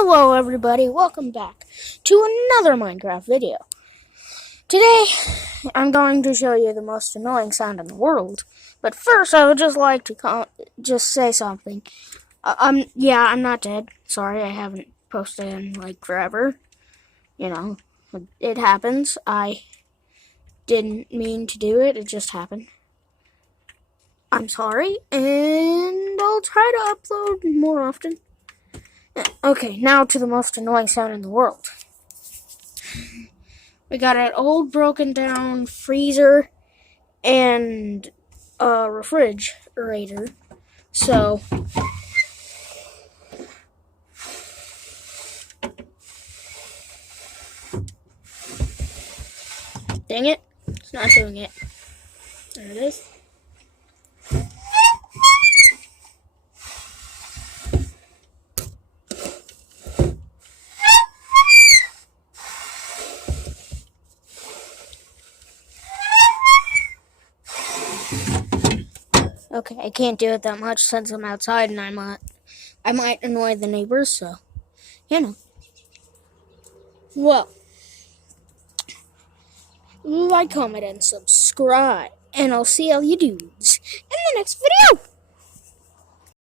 Hello everybody, welcome back to another Minecraft video. Today, I'm going to show you the most annoying sound in the world. But first, I would just like to just say something. I'm not dead. Sorry, I haven't posted in like forever. You know, it happens. I didn't mean to do it, it just happened. I'm sorry, and I'll try to upload more often. Okay, now to the most annoying sound in the world. We got an old broken down freezer and a refrigerator. So, dang it, it's not doing it. There it is. Okay, I can't do it that much since I'm outside and I might annoy the neighbors, so, you know. Well, like, comment, and subscribe, and I'll see all you dudes in the next video.